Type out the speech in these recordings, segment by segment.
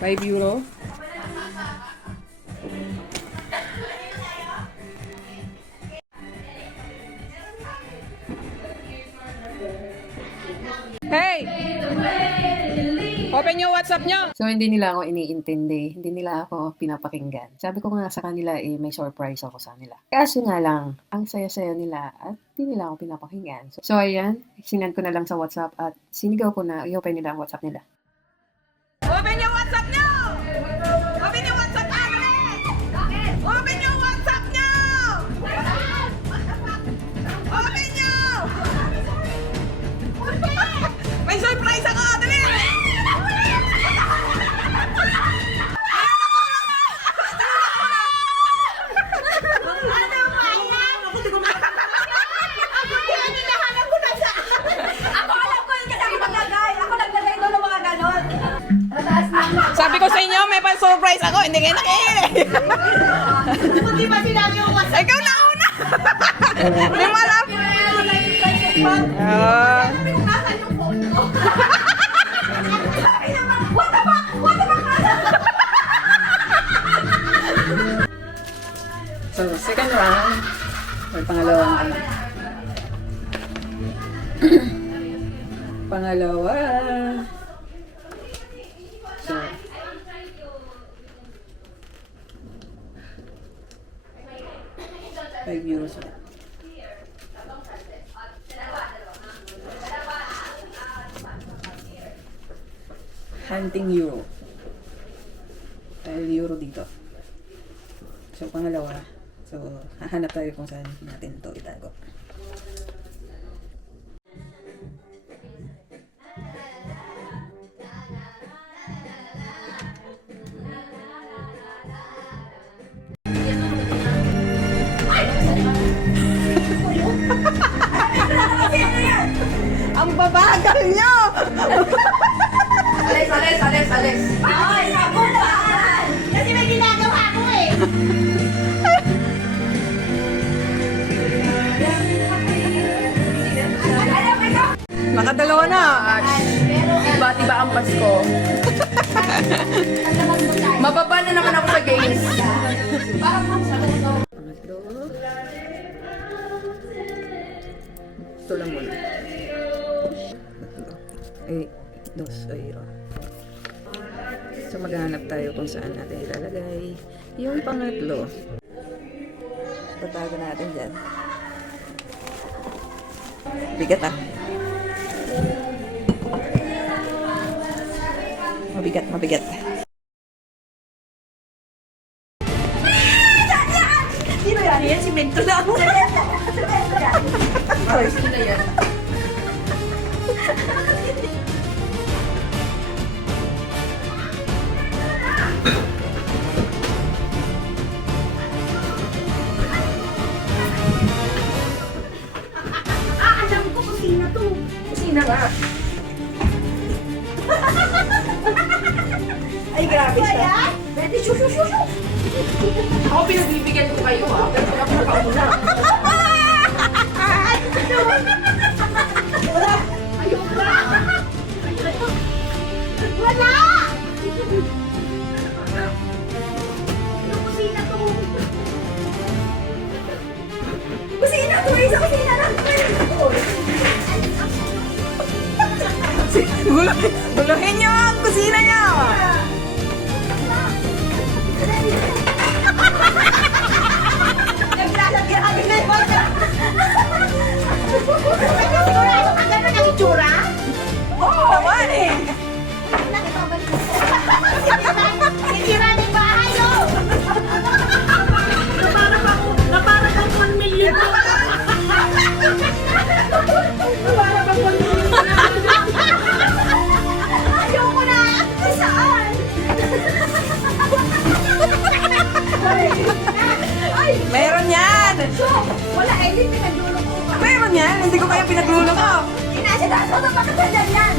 €5. Hey! Open yung WhatsApp nyo! So, hindi nila ako iniintindi. Hindi nila ako pinapakinggan. Sabi ko nga sa kanila, may surprise ako sa nila. Kaso nga lang, ang saya-saya nila at hindi nila ako pinapakinggan. So ayan, sinend ko na lang sa WhatsApp at sinigaw ko na i-open nila ang WhatsApp nila. Open yung WhatsApp nyo! Open yung WhatsApp namin! Open yung WhatsApp nyo! Open nyo! May surprise ako! Dali! Sabi ko sa inyo, may pa-surprise ako. Hindi kayo nakikinig. Hindi ba sinabi yung WhatsApp? Ikaw na una. Hindi mo alam. Sabi ko kasan yung phone ko. What the fuck? What the fuck? So, second round. Or pangalawang ano. Pangalawa. So, €5 ulit. Hunting euro. €1 dito. So, pangalawa. So, hahanap tayo kung saan natin ito itago. Ang babagal nyo! Alis. Ay, sabutan! Kasi may ginagawa ko eh. Nakadalawa na. Iba ang Pasko. Mababa na naman ako sa games. Pangatlo. Ito lang muna. €2. So maghanap tayo kung saan natin ilalagay yung pangatlo. Tatago natin dyan. Bigat ah. Mabigat. Sino yan? Yan si Minto lang. Sino na yan? Alam ko kusina to. Kusina nga. Ay, grabe siya. Pwede, shoo. Ako pinagbibigyan ko kayo ha. Pero ako nakauna. Wala! Ano kusina to? Kusina to! Isa kusina lang! Guluhin nyo ang kusina nyo! Naglalagyan kami na yun! Sigurado ka gano'n ang itsura? Oo, naman eh! Sinira na yung bahay, oh! Naparang kang 1 million. Naparang kang 1 million. Ayoko na! Saan? Ay! Meron yan! Wala, eh, hindi pinagluluko ka. Meron yan! Hindi ko kaya pinaglulo ko! Inasitaso na pagkakasal yan!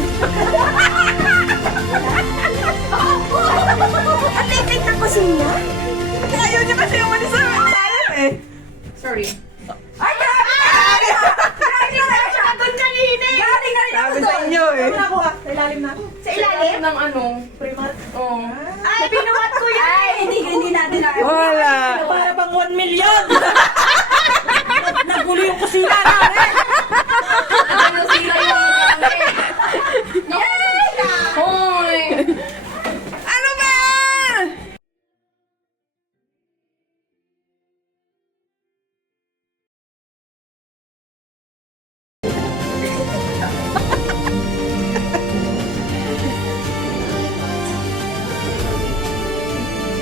Ang liit ng kusina? Ayaw niya kasi yung sa alam eh! Sorry. Ay, grabe! Grabe na siya! Doon kanina eh! Galing na rin ako Sabi sa doon! inyo eh! Sa ilalim na ako. Sa ilalim? Ng ano? primat. Oo. Ay, binuhat ko yan! Ay, hindi natin na. Wala. Para bang 1 million! Nagulo yung kusina namin! Ano sila yung Hoy! Ano ba?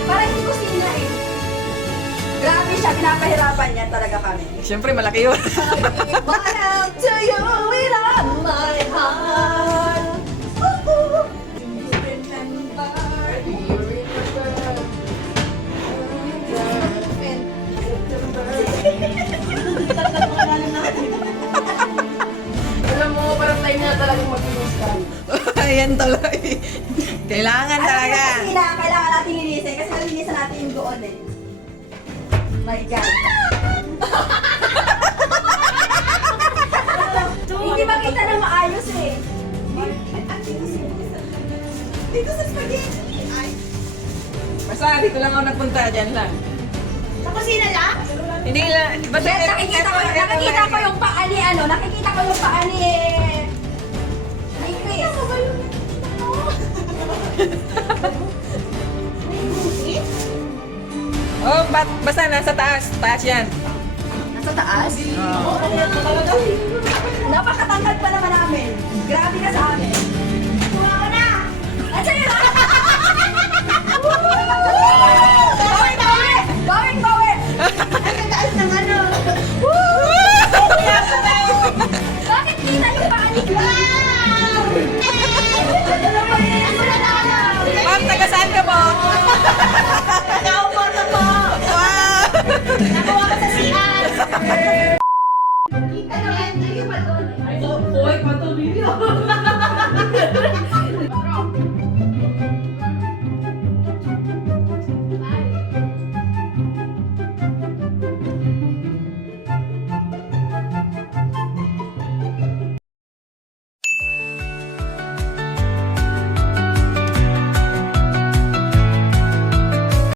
Parang yung kusina eh. Grabe siya, pinapahirapan niya talaga kami. Siyempre, malaki yun. But out to you with all my heart. Ooh, you remember, you remember. Alam mo, parang time na talagang mag-inis ka. Ayan tuloy. Kailangan talaga. Kailangan natin linisin kasi nalinisan natin yung doon eh. My God. Hindi makita na maayos eh. Dito sa spaghetti. Ay. Basta dito lang ako nagpunta, dyan lang. Sa kusina lang? Hindi lang. Basta Yes, nakikita ko yung paa ni ano, nakikita ko yung paa ni ni Chris. Oh, basta nasa taas. Taas yan. Nasa taas? Napakatangkad pa naman namin. Grabe ka sa amin. Tumawa na! At sa'yo na! Bawin, bawin! Bawin, bawin! Ang kataas ng ano! Bakit kita yung paa ni Wow! Ano ba yun? Ano na lang? Ma'am, taga saan ka po? Nakaupo na po! Wow! Nakuha ko sa CR! Kita naman, ayun ba doon? Hoy, patuloy yun!